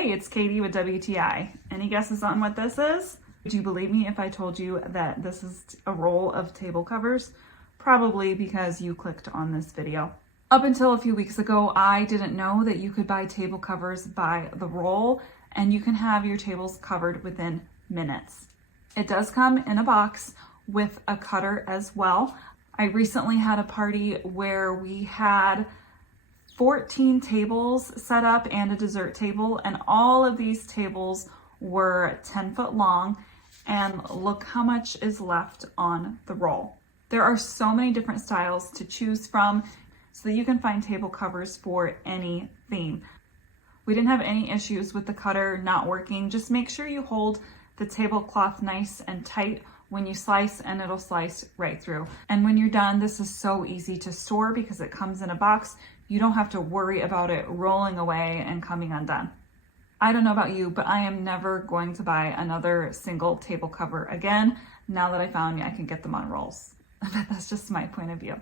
Hey, it's Katie with WTI. Any guesses on what this is? Would you believe me if I told you that this is a roll of table covers? Probably because you clicked on this video. Up until a few weeks ago, I didn't know that you could buy table covers by the roll and you can have your tables covered within minutes. It does come in a box with a cutter as well. I recently had a party where we had 14 tables set up and a dessert table, and all of these tables were 10 foot long, and look how much is left on the roll. There are so many different styles to choose from so that you can find table covers for any theme. We didn't have any issues with the cutter not working. Just make sure you hold the tablecloth nice and tight when you slice, and it'll slice right through. And when you're done, this is so easy to store because it comes in a box. You don't have to worry about it rolling away and coming undone. I don't know about you, but I am never going to buy another single table cover again now that I found I can get them on rolls. But that's just my point of view.